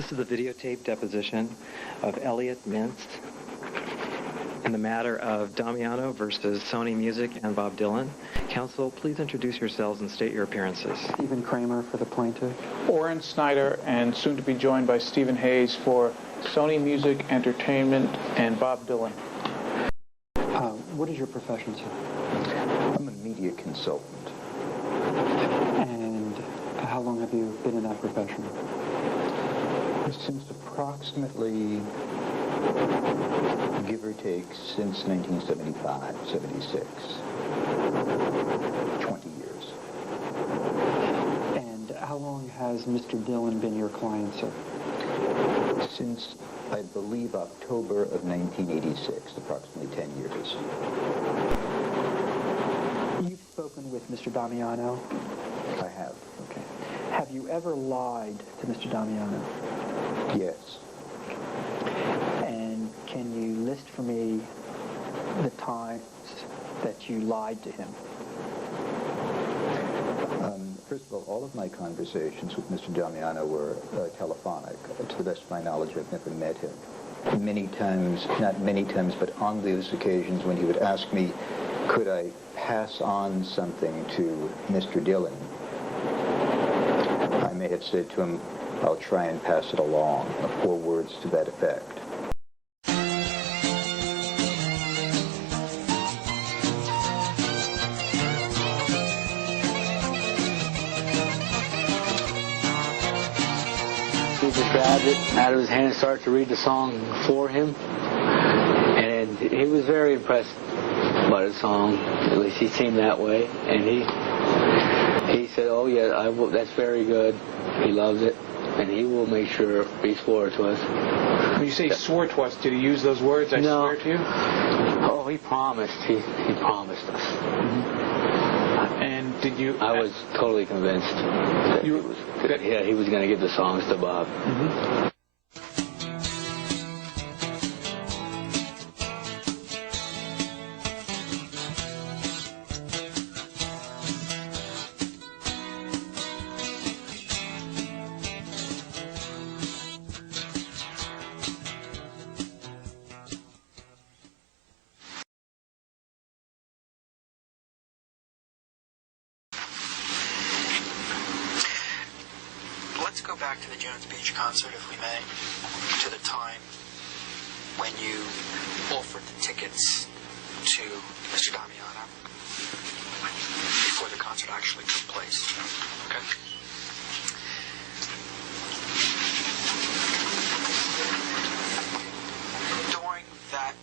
This is the videotape deposition of Elliot Mintz in the matter of Damiano versus Sony Music and Bob Dylan. Counsel, please introduce yourselves and state your appearances. Stephen Kramer for the plaintiff. Orrin Snyder, and soon to be joined by Stephen Hayes for Sony Music Entertainment and Bob Dylan. What is your profession, sir? I'm a media consultant. And how long have you been in that profession? Since approximately, give or take, since 1975, 76. 20 years. And how long has Mr. Dylan been your client, sir? Since, I believe, October of 1986, approximately 10 years. You've spoken with Mr. Damiano? I have. Okay. Have you ever lied to Mr. Damiano? Yes. And can you list for me the times that you lied to him? First of all of my conversations with Mr. Damiano were telephonic. To the best of my knowledge, I've never met him. Many times, not many times, but on those occasions when he would ask me, could I pass on something to Mr. Dylan, I may have said to him, I'll try and pass it along, 4 words to that effect. He just grabbed it out of his hand and started to read the song for him. And he was very impressed by the song. At least he seemed that way. And he said, oh yeah, that's very good. He loves it. And he will make sure he swore to us. When you say swore to us, did he use those words, I swear to you? Oh, he promised. He promised us. Mm-hmm. And did you... I was totally convinced that he was going to give the songs to Bob. Mm-hmm. Let's go back to the Jones Beach concert, if we may, to the time when you offered the tickets to Mr. Damiano before the concert actually took place. Okay. During that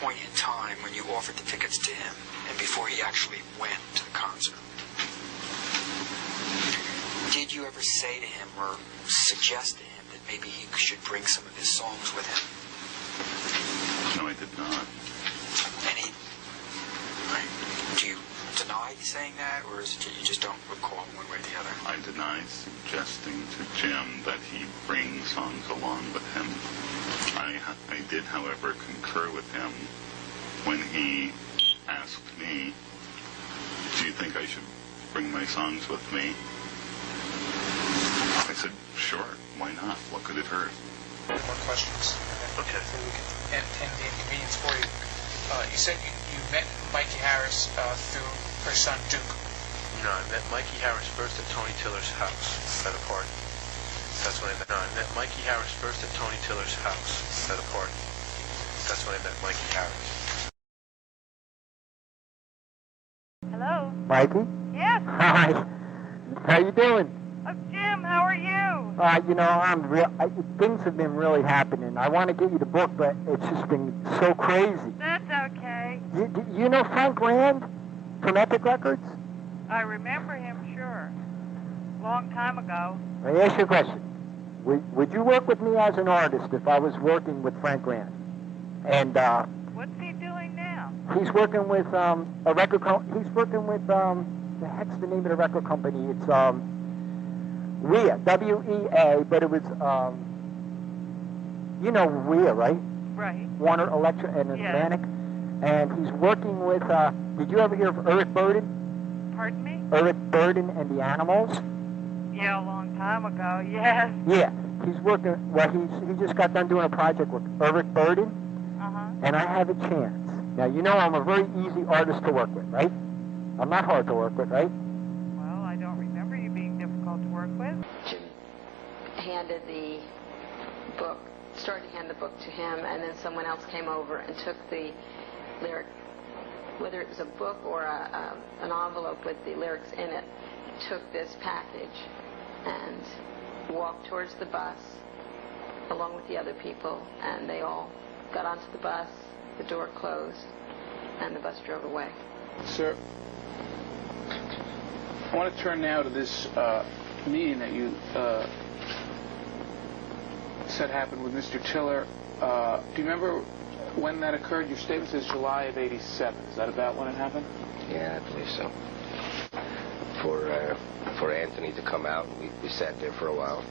point in time when you offered the tickets to him and before he actually went to the concert, did you ever say to him or suggest to him that maybe he should bring some of his songs with him? No, I did not. Do you deny saying that, or is it you just don't recall one way or the other? I deny suggesting to Jim that he bring songs along with him. I did, however, concur with him when he asked me, do you think I should bring my songs with me? I said, sure, why not? What could it hurt? More questions. Okay. So we can end the inconvenience for you. You said you met Mikey Harris through her son Duke. No, I met Mikey Harris first at Tony Tiller's house at a party. That's when I met. No, I met Mikey Harris first at Tony Tiller's house at a party. That's when I met Mikey Harris. Hello? Mikey? Yes. Hi. How you doing? Jim, how are you? Things have been really happening. I want to get you the book, but it's just been so crazy. That's okay. You know Frank Rand from Epic Records? I remember him, sure. Long time ago. Let me ask you a question. Would you work with me as an artist if I was working with Frank Rand? And what's he doing now? He's working with a record company. He's working with the heck's the name of the record company? It's WEA, W-E-A, but it was you know WEA, right? Right. Warner Electric and Atlantic. And he's working with did you ever hear of Eric Burden? Pardon me? Eric Burden and the Animals? Yeah, a long time ago, yes. Yeah. he's working. Well, he just got done doing a project with Eric Burden, and I have a chance. Now, you know I'm a very easy artist to work with, right? I'm not hard to work with, right? Well, I don't remember you being difficult to work with. Jim handed the book, started to hand the book to him, and then someone else came over and took the lyric, whether it was a book or an envelope with the lyrics in it, took this package and walked towards the bus along with the other people, and they all got onto the bus, the door closed, and the bus drove away. Sir, I want to turn now to this meeting that you said happened with Mr. Tiller. Do you remember when that occurred? Your statement says July of '87. Is that about when it happened? Yeah, I believe so. For Anthony to come out, we sat there for a while.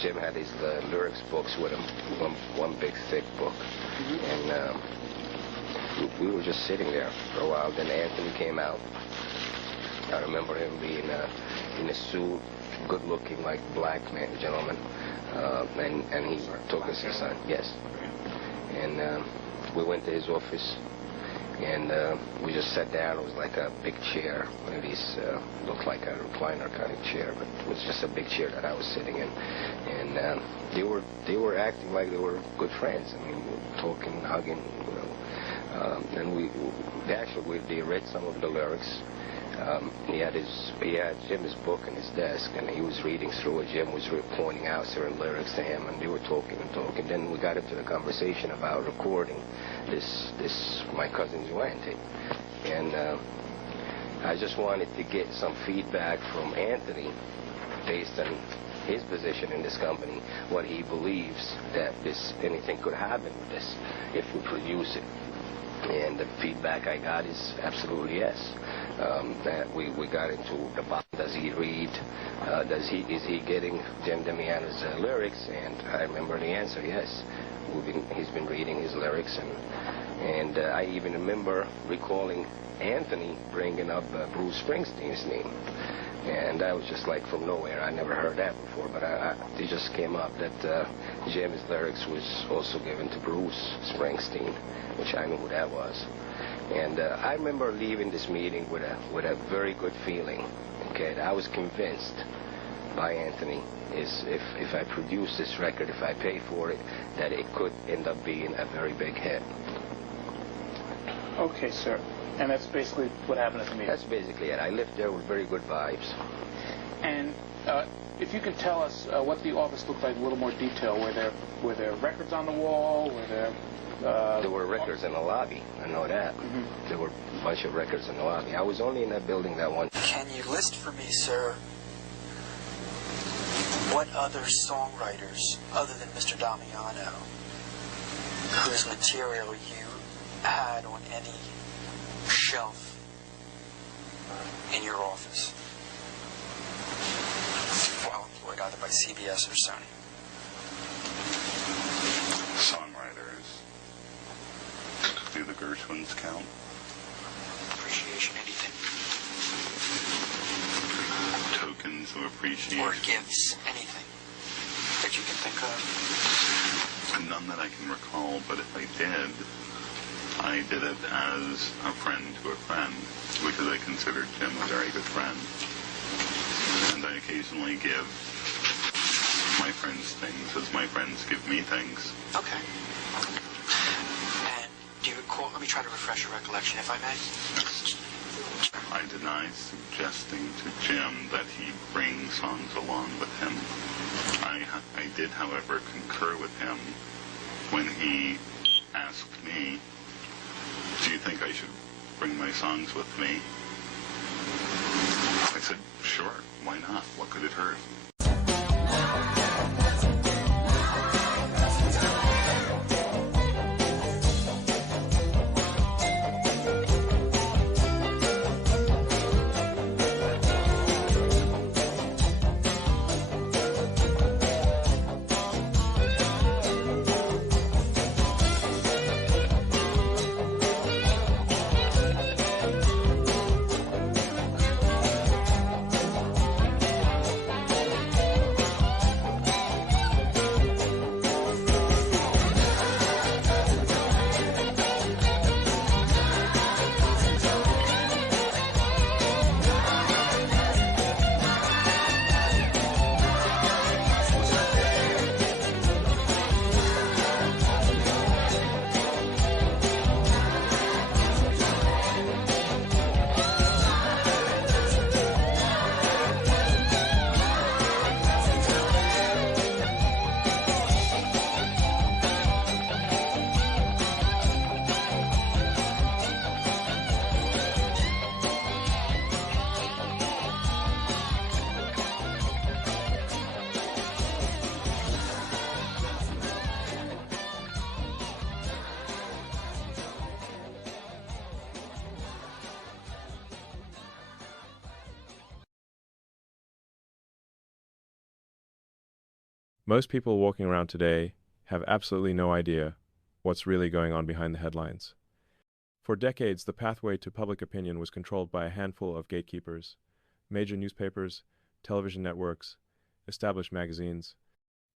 Jim had his lyrics books with him, one big thick book, and we were just sitting there for a while. Then Anthony came out. I remember him being in a suit, good-looking, like black man, gentleman, and he took us inside. Yes, and we went to his office. And we just sat down. It was like a big chair. One of these looked like a recliner kind of chair, but it was just a big chair that I was sitting in. And they were acting like they were good friends. I mean, we were talking, hugging, you know. And they read some of the lyrics. He had Jim's book in his desk, and he was reading through it. Jim was pointing out certain lyrics to him, and they were talking and talking. Then we got into the conversation about recording this my cousin Joanne tape, and I just wanted to get some feedback from Anthony based on his position in this company, what he believes that anything could happen with this if we produce it. And the feedback I got is absolutely yes. That we got into the bottom. Does he read? Is he getting James Damiano's lyrics? And I remember the answer, yes. He's been reading his lyrics, and I even remember recalling Anthony bringing up Bruce Springsteen's name. And I was just like from nowhere. I never heard that before, but it just came up that Jim's lyrics was also given to Bruce Springsteen, which I knew who that was. And I remember leaving this meeting with a very good feeling. Okay, I was convinced by Anthony if I produce this record, if I pay for it, that it could end up being a very big hit. Okay, sir. And that's basically what happened at the meeting? That's basically it. I left there with very good vibes. And if you could tell us what the office looked like in a little more detail. Were there records on the wall? Were there were records in the lobby. I know that. There were a bunch of records in the lobby. I was only in that building that one. Can you list for me, sir, what other songwriters, other than Mr. Damiano, whose material you had on any shelf in your office while employed either by CBS or Sony? Songwriters. Do the Gershwins count? Appreciation, anything. Tokens of appreciation. Or gifts, anything that you can think of. None that I can recall, but if I did it as a friend to a friend, because I considered Jim a very good friend. And I occasionally give my friends things as my friends give me things. Okay. And do you recall, let me try to refresh your recollection, if I may. I deny suggesting to Jim that he bring songs along with him. I did, however, concur with him when he asked me, do you think I should bring my songs with me? I said, sure, why not? What could it hurt? Most people walking around today have absolutely no idea what's really going on behind the headlines. For decades, the pathway to public opinion was controlled by a handful of gatekeepers: major newspapers, television networks, established magazines.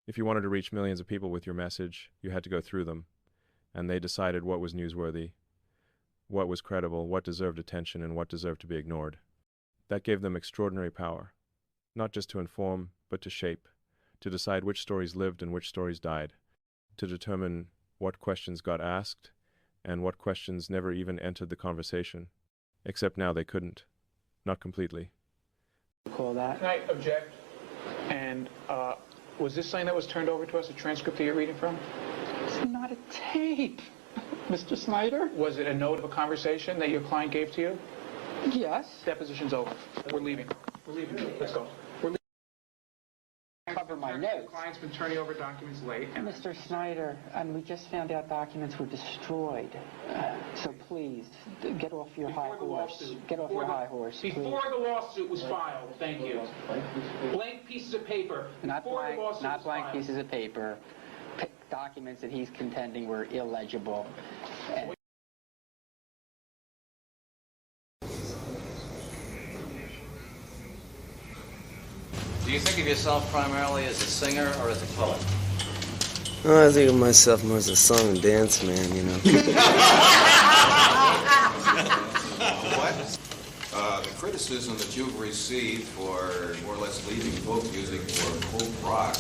If you wanted to reach millions of people with your message, you had to go through them, and they decided what was newsworthy, what was credible, what deserved attention, and what deserved to be ignored. That gave them extraordinary power, not just to inform, but to shape, to decide which stories lived and which stories died, to determine what questions got asked and what questions never even entered the conversation, except now they couldn't, not completely. Call that? Can I object? And was this something that was turned over to us, a transcript that you're reading from? It's not a tape, Mr. Snyder. Was it a note of a conversation that your client gave to you? Yes. Deposition's over. We're leaving. We're leaving. Let's go. We're leaving. Cover my notes. The client's been turning over documents late. Mr. Snyder, we just found out documents were destroyed. So please, get off your high horse. Get off your high horse, please. Before the lawsuit was filed, thank you. Blank pieces of paper. Not blank pieces of paper. Documents that he's contending were illegible. Do you think of yourself primarily as a singer or as a poet? Oh, I think of myself more as a song and dance man, you know. What? The criticism that you've received for more or less leaving folk music for folk rock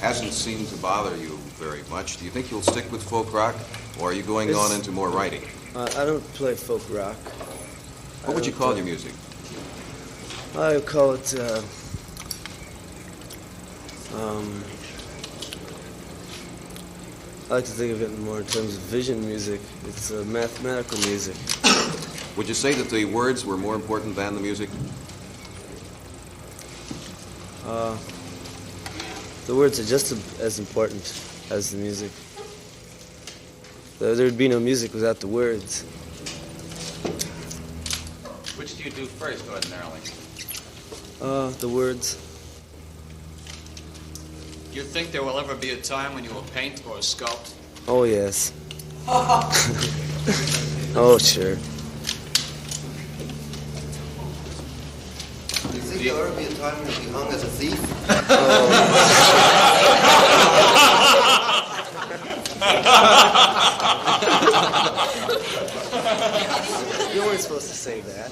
hasn't seemed to bother you very much. Do you think you'll stick with folk rock, or are you going on into more writing? I don't play folk rock. What would you call your music? I would call it, I like to think of it more in terms of vision music. It's mathematical music. Would you say that the words were more important than the music? The words are just as important as the music. There would be no music without the words. Which do you do first, ordinarily? The words. Do you think there will ever be a time when you will paint or sculpt? Oh, yes. Oh, sure. Do you think there'll ever be a time when you'll be hung as a thief? You weren't supposed to say that.